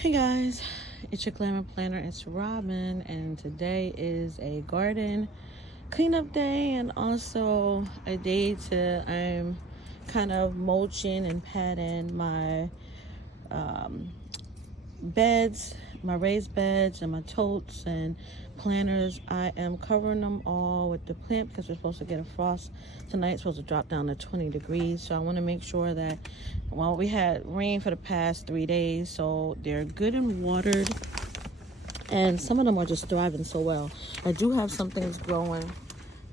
Hey guys, it's your Glamour Planner. It's Robin, and today is a garden cleanup day and also a day I'm kind of mulching and patting my beds, my raised beds and my totes and planters. I am covering them all with the plant because we're supposed to get a frost tonight. It's supposed to drop down to 20 degrees, so I want to make sure that, well, we had rain for the past 3 days, so they're good and watered, and some of them are just thriving so well. I do have some things growing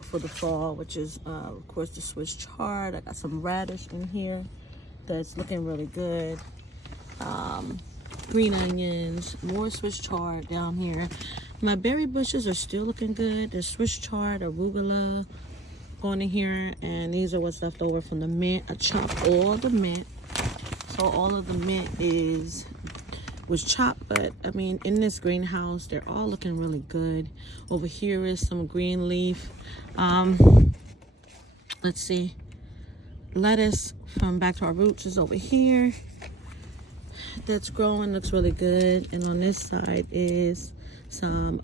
for the fall, which is of course the Swiss chard. I got some radish in here that's looking really good. Green onions, more Swiss chard down here. My berry bushes are still looking good. There's Swiss chard, arugula going in here, and these are what's left over from the mint. I chopped all the mint, so all of the mint was chopped, but I mean, in this greenhouse they're all looking really good. Over here is some green leaf. Let's see, lettuce from Back to Our Roots is over here. That's growing, looks really good. And on this side is some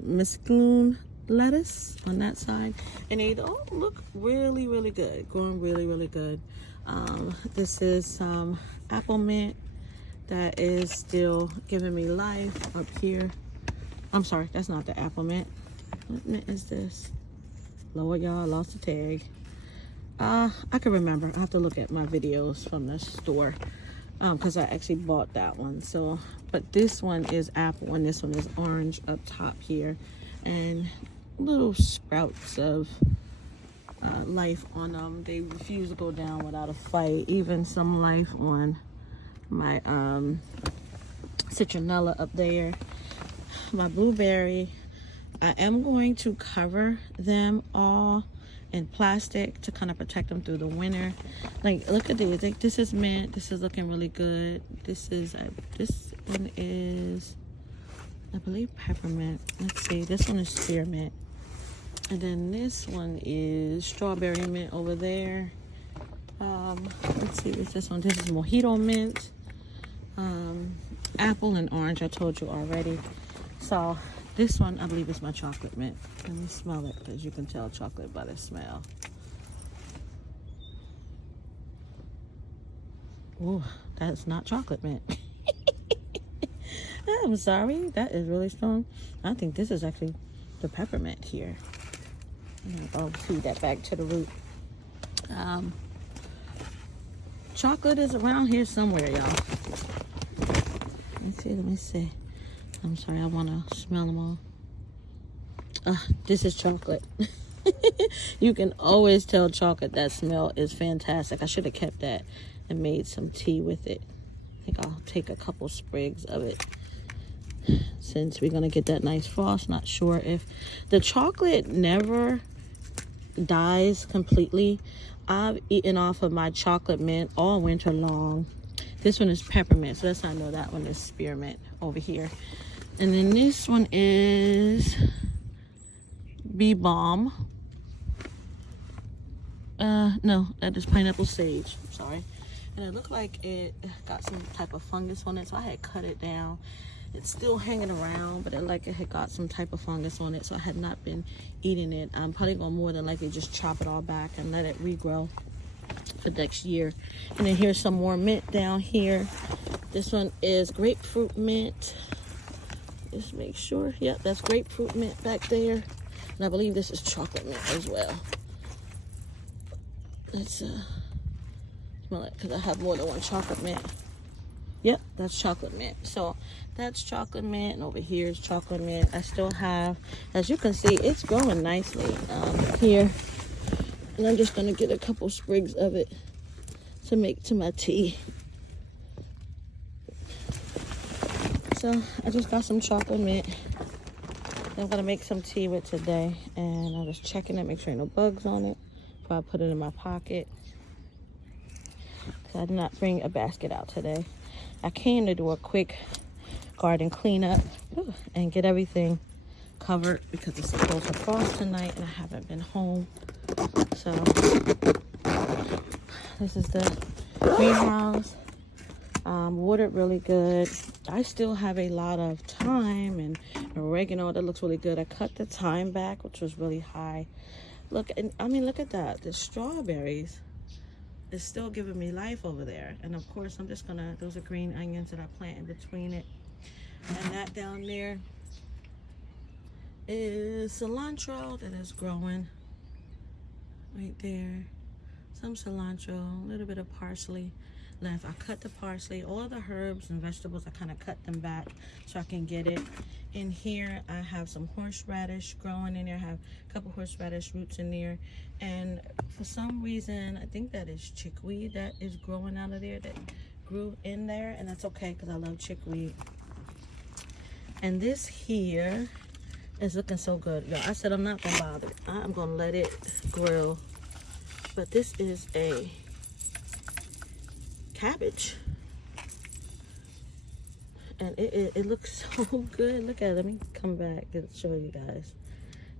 mesclun lettuce on that side, and they all look really good, growing really good. This is some apple mint that is still giving me life up here. I'm sorry, that's not the apple mint. What mint is this? Lord, y'all, I lost the tag. I can remember. I have to look at my videos from the store, because I actually bought that one. So, but this one is apple and this one is orange up top here, and little sprouts of life on them. They refuse to go down without a fight. Even some life on my citronella up there. My blueberry, I am going to cover them all in plastic to kind of protect them through the winter. Like, look at these. Like, this is mint. This is looking really good. This one is, I believe, peppermint. Let's see, this one is spearmint, and then this one is strawberry mint over there. Let's see, what's this one? This is mojito mint. Apple and orange, I told you already. So this one, I believe, is my chocolate mint. Let me smell it, because you can tell chocolate by the smell. Oh, that's not chocolate mint. I'm sorry, that is really strong. I think this is actually the peppermint here. I'll feed that back to the root. Chocolate is around here somewhere, y'all. Let me see. I'm sorry, I want to smell them all. This is chocolate. You can always tell chocolate. That smell is fantastic. I should have kept that and made some tea with it. I think I'll take a couple sprigs of it, since we're going to get that nice frost. Not sure if the chocolate never dies completely. I've eaten off of my chocolate mint all winter long. This one is peppermint, so that's how I know that one is spearmint over here. And then this one is bee balm. No, that is pineapple sage. I'm sorry. And it looked like it got some type of fungus on it, so I had cut it down. It's still hanging around, but it had got some type of fungus on it, so I had not been eating it. I'm probably gonna more than likely just chop it all back and let it regrow for next year. And then here's some more mint down here. This one is grapefruit mint. Just make sure. Yep, that's grapefruit mint back there. And I believe this is chocolate mint as well. Let's smell it, because I have more than one chocolate mint. Yep, that's chocolate mint. So that's chocolate mint, and over here is chocolate mint. I still have, as you can see, it's growing nicely here. And I'm just going to get a couple sprigs of it to make to my tea. So I just got some chocolate mint I'm going to make some tea with today. And I'm just checking it, make sure no bugs on it before I put it in my pocket. So I did not bring a basket out today. I came to do a quick garden cleanup and get everything covered because it's supposed to frost tonight and I haven't been home. So this is the greenhouse. Watered really good. I still have a lot of thyme and oregano that looks really good. I cut the thyme back, which was really high. Look, and I mean, look at that. The strawberries is still giving me life over there. And of course, I'm just gonna, those are green onions that I plant in between it. And that down there is cilantro that is growing right there. Some cilantro, a little bit of parsley left. I cut the parsley, all of the herbs and vegetables, I kind of cut them back so I can get it. In here, I have some horseradish growing in there. I have a couple horseradish roots in there. And for some reason, I think that is chickweed that is growing out of there, that grew in there. And that's okay because I love chickweed. And this here is looking so good. Y'all, I said I'm not going to bother. I'm going to let it grow. But this is a cabbage. And it looks so good. Look at it. Let me come back and show you guys.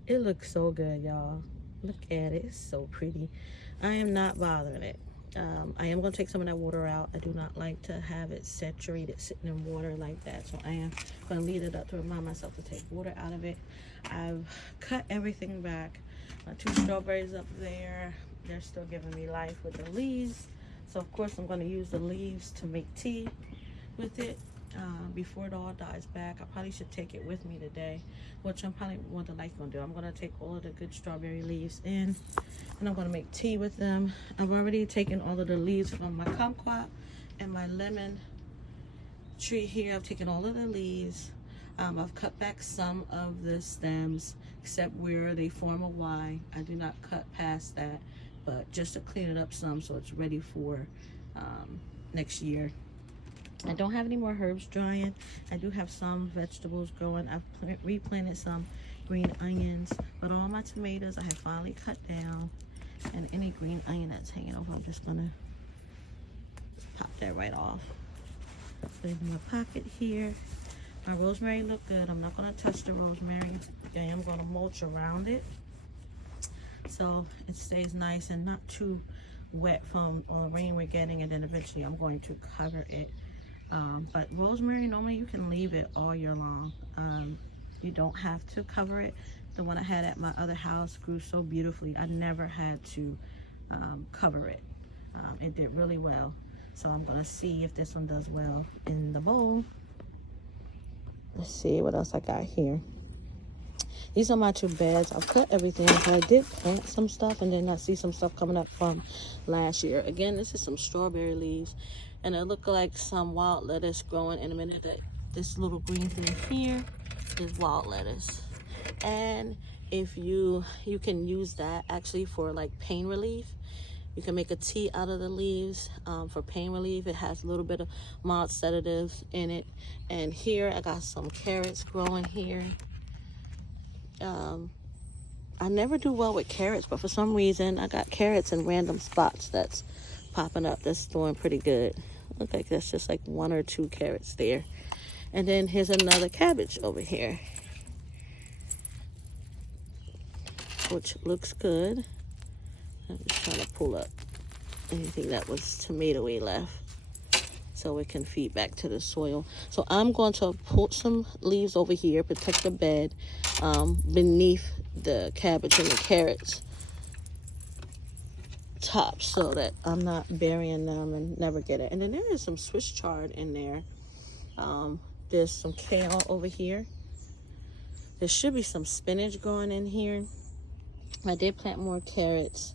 It looks so good, y'all. Look at it. It's so pretty. I am not bothering it. I am going to take some of that water out. I do not like to have it saturated sitting in water like that. So I am going to leave it up to remind myself to take water out of it. I've cut everything back. My 2 strawberries up there. They're still giving me life with the leaves. So of course I'm going to use the leaves to make tea with it. Before it all dies back. I probably should take it with me today, which I'm probably more than likely going to do. I'm going to take all of the good strawberry leaves in, and I'm going to make tea with them. I've already taken all of the leaves from my kumquat and my lemon tree here. I've taken all of the leaves. I've cut back some of the stems, except where they form a Y. I do not cut past that, but just to clean it up some so it's ready for next year. I don't have any more herbs drying. I do have some vegetables growing. I've replanted some green onions, but all my tomatoes I have finally cut down. And any green onion that's hanging over, I'm just gonna pop that right off. Put it in my pocket here. My rosemary look good. I'm not gonna touch the rosemary. I am gonna mulch around it so it stays nice and not too wet from all the rain we're getting, and then eventually I'm going to cover it. But rosemary, normally you can leave it all year long. You don't have to cover it. The one I had at my other house grew so beautifully. I never had to cover it. It did really well. So I'm gonna see if this one does well in the bowl. Let's see what else I got here. These are my 2 beds. I've cut everything, but I did plant some stuff, and then I see some stuff coming up from last year. Again, this is some strawberry leaves, and it look like some wild lettuce growing in a minute. That this little green thing here is wild lettuce, and if you can use that actually for like pain relief. You can make a tea out of the leaves for pain relief. It has a little bit of mild sedatives in it. And here I got some carrots growing here. I never do well with carrots, but for some reason I got carrots in random spots that's popping up. That's doing pretty good. Look like that's just like 1 or 2 carrots there. And then here's another cabbage over here, which looks good. I'm just trying to pull up anything that was tomatoey left so it can feed back to the soil. So I'm going to put some leaves over here, protect the bed beneath the cabbage and the carrots top, so that I'm not burying them and never get it. And then there is some Swiss chard in there. There's some kale over here. There should be some spinach growing in here. I did plant more carrots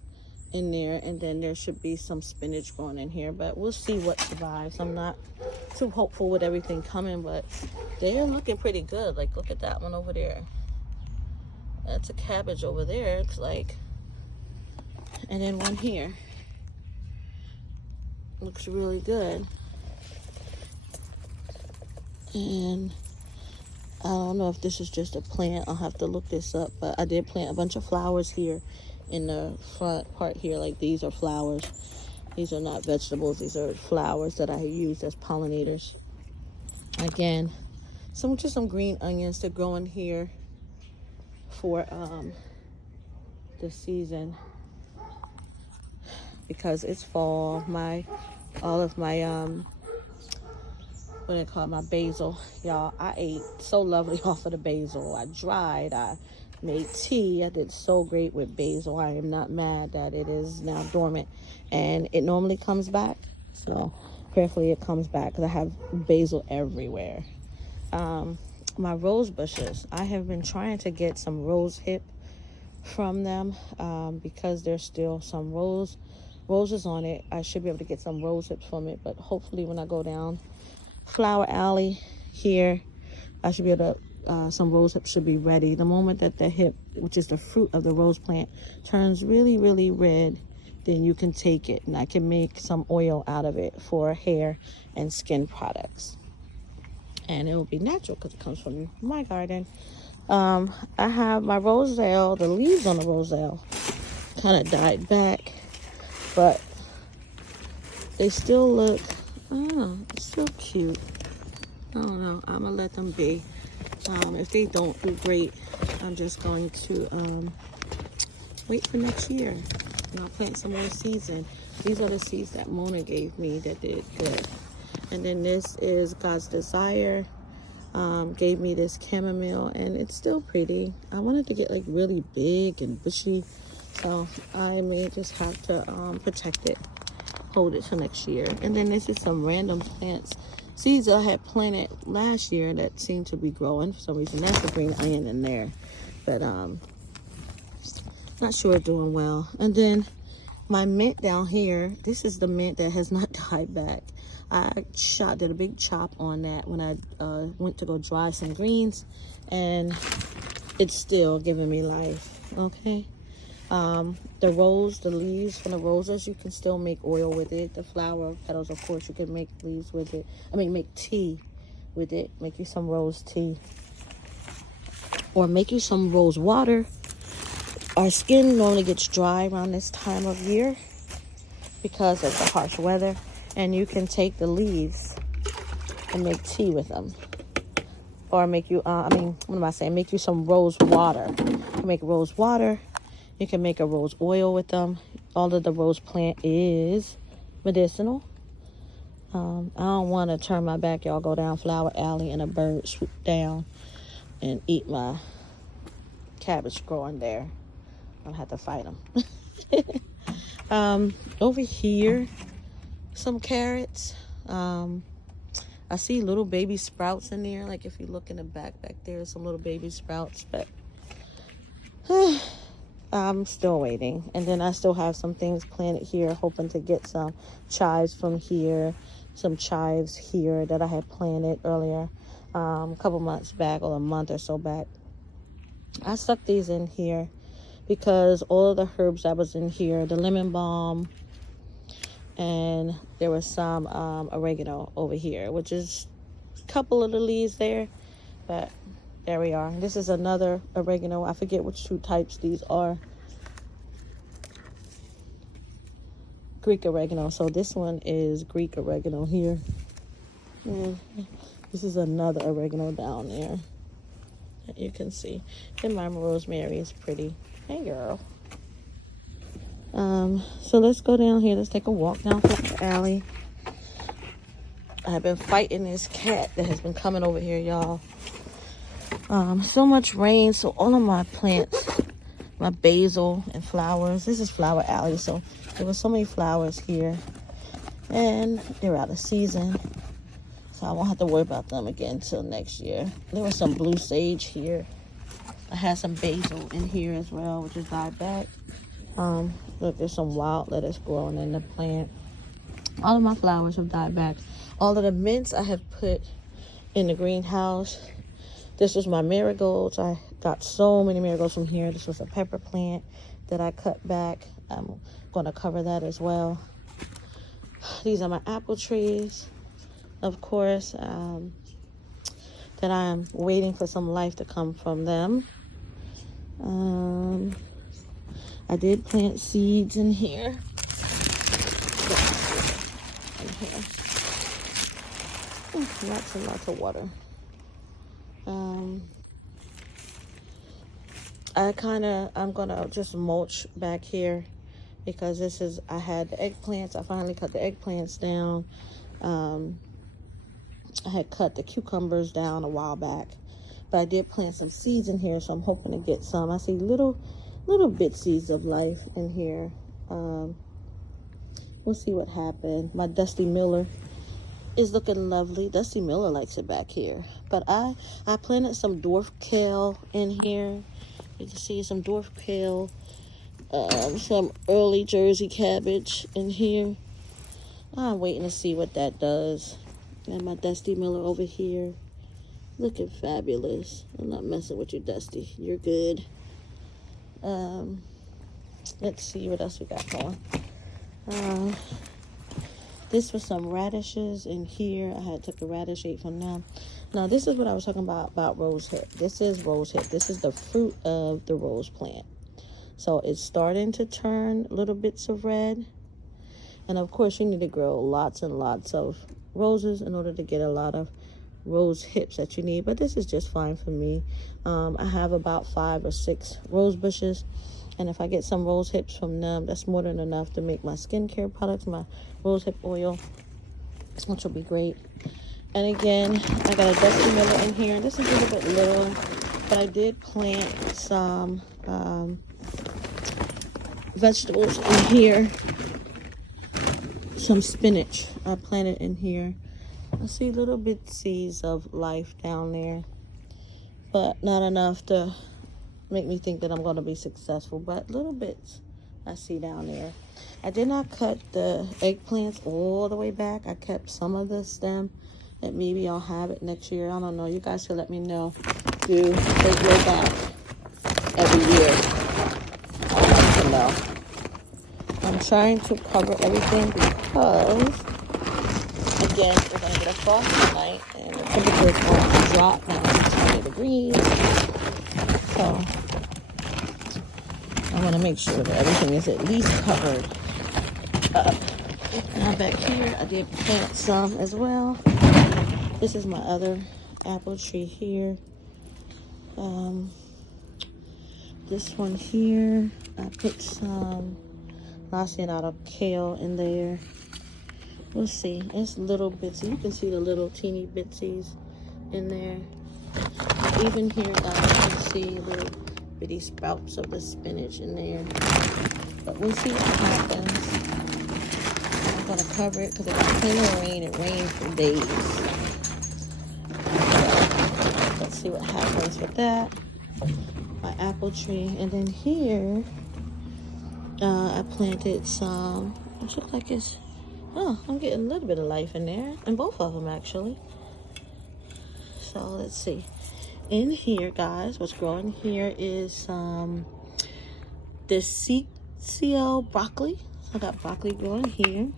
in there, and then there should be some spinach growing in here, but we'll see what survives. I'm not too hopeful with everything coming, but they're looking pretty good. Like, look at that one over there. That's a cabbage over there, it's like. And then one here looks really good. And I don't know if this is just a plant. I'll have to look this up, but I did plant a bunch of flowers here in the front part here. Like, these are flowers. These are not vegetables. These are flowers that I use as pollinators. Again, just some green onions to grow in here for the season, because it's fall. All of my what they call my basil. Y'all, I ate so lovely off of the basil. I dried, I made tea. I did so great with basil. I am not mad that it is now dormant, and it normally comes back. So prayerfully it comes back, because I have basil everywhere. My rose bushes, I have been trying to get some rose hip from them, because there's still some roses on it. I should be able to get some rose hips from it, but hopefully when I go down Flower Alley here, I should be able to, some rose hips should be ready. The moment that the hip, which is the fruit of the rose plant, turns really, really red, then you can take it, and I can make some oil out of it for hair and skin products. And it will be natural because it comes from my garden. I have my roselle, the leaves on the roselle kind of died back, but they still look, still cute. I don't know, I'm gonna let them be. If they don't do great, I'm just going to wait for next year, and I'll plant some more seeds in. These are the seeds that Mona gave me that did good. And then this is God's Desire. Gave me this chamomile, and it's still pretty. I wanted to get like really big and bushy, so I may just have to protect it, hold it till next year. And then this is some random plants, seeds I had planted last year that seem to be growing for some reason. That's a green onion in there, but not sure it's doing well. And then my mint down here, this is the mint that has not died back. I did a big chop on that when I went to go dry some greens, and it's still giving me life. Okay. The leaves from the roses, you can still make oil with it. The flower petals, of course, you can make leaves with it. Make tea with it. Make you some rose tea, or make you some rose water. Our skin normally gets dry around this time of year because of the harsh weather. And you can take the leaves and make tea with them. Or make you, make you some rose water. You can make rose water. You can make a rose oil with them. All of the rose plant is medicinal. I don't want to turn my back, y'all, go down Flower Alley and a bird swoop down and eat my cabbage growing there. I'll have to fight them. Over here, some carrots. I see little baby sprouts in there. Like if you look in the back there, some little baby sprouts, but I'm still waiting. And then I still have some things planted here, hoping to get some chives from here, some chives here that I had planted earlier, a couple months back, or a month or so back. I stuck these in here because all of the herbs that was in here, the lemon balm, and there was some oregano over here, which is a couple of the leaves there, but there we are. This is another oregano. I forget which two types these are. Greek oregano. So this one is Greek oregano here. This is another oregano down there that you can see. And my rosemary is pretty. Hey girl. So let's go down here. Let's take a walk down the alley. I've been fighting this cat that has been coming over here, y'all. So much rain, so all of my plants, my basil and flowers. This is Flower Alley, so there were so many flowers here, and they're out of season, so I won't have to worry about them again until next year. There was some blue sage here. I had some basil in here as well, which has died back. Look, there's some wild lettuce growing in the plant. All of my flowers have died back. All of the mints I have put in the greenhouse. This was my marigolds. I got so many marigolds from here. This was a pepper plant that I cut back. I'm going to cover that as well. These are my apple trees, of course, that I'm waiting for some life to come from them. I did plant seeds in here. Lots and lots of water. I'm gonna just mulch back here because I had the eggplants. I finally cut the eggplants down. I had cut the cucumbers down a while back, but I did plant some seeds in here, so I'm hoping to get some. I see little bitsies of life in here. We'll see what happened. My Dusty Miller is looking lovely. Dusty Miller likes it back here. But I planted some dwarf kale in here. You can see some dwarf kale, some early Jersey cabbage in here. I'm waiting to see what that does. And my Dusty Miller over here, looking fabulous. I'm not messing with you, Dusty. You're good. Let's see what else we got going. This was some radishes in here. I had took the radish ate from them. Now this is what I was talking about rose hip. This is rose hip. This is the fruit of the rose plant. So it's starting to turn little bits of red. And of course you need to grow lots and lots of roses in order to get a lot of rose hips that you need. But this is just fine for me. I have about 5 or 6 rose bushes. And if I get some rose hips from them, that's more than enough to make my skincare products, my rose hip oil, which will be great. And again, I got a Dusty Miller in here. This is a little bit little, but I did plant some vegetables in here. Some spinach I planted in here. I see little bitsies of life down there, but not enough to make me think that I'm going to be successful, but little bits I see down there. I did not cut the eggplants all the way back. I kept some of the stem, and maybe I'll have it next year. I don't know. You guys should let me know. Do they grow back every year? I'd like to know. I'm trying to cover everything because, again, we're going to get a frost tonight, and the temperature is going to drop down to 20 degrees. So I want to make sure that everything is at least covered up. Now back here, I did plant some as well. This is my other apple tree here. This one here, I put some lacinato kale in there. We'll see. It's little bitsy. You can see the little teeny bitsies in there. Even here, guys, you can see little bitty sprouts of the spinach in there. But we'll see what happens. I'm going to cover it because it got plenty of rain. It rained for days. So, let's see what happens with that. My apple tree. And then here, I planted some. It looks like it's... Oh, I'm getting a little bit of life in there. And both of them, actually. So, let's see. In here, guys, what's growing here is this CL broccoli. I got broccoli growing here.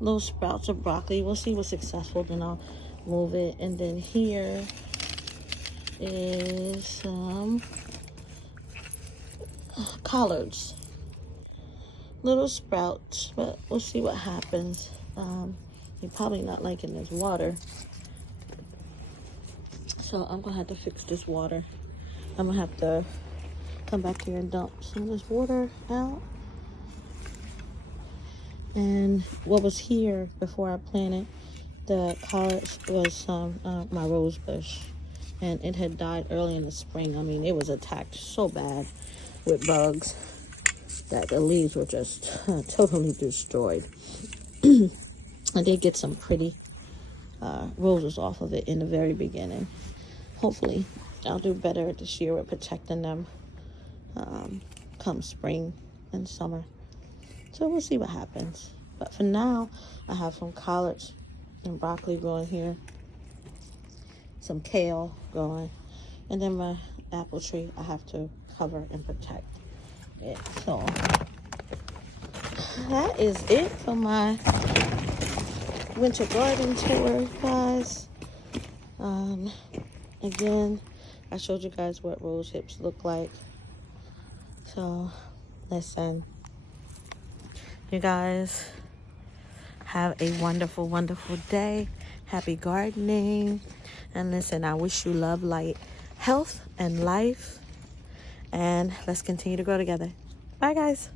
Little sprouts of broccoli. We'll see what's successful, then I'll move it. And then here is some collards. Little sprouts, but we'll see what happens. You're probably not liking this water. So I'm going to have to fix this water. I'm going to have to come back here and dump some of this water out. And what was here before I planted the collards was my rose bush. And it had died early in the spring. I mean, it was attacked so bad with bugs that the leaves were just totally destroyed. I did get some pretty roses off of it in the very beginning. Hopefully, I'll do better this year with protecting them come spring and summer. So we'll see what happens. But for now, I have some collards and broccoli growing here. Some kale growing. And then my apple tree, I have to cover and protect it. So that is it for my winter garden tour, guys. Again, I showed you guys what rose hips look like. So, listen. You guys have a wonderful, wonderful day. Happy gardening. And listen, I wish you love, light, health, and life. And let's continue to grow together. Bye, guys.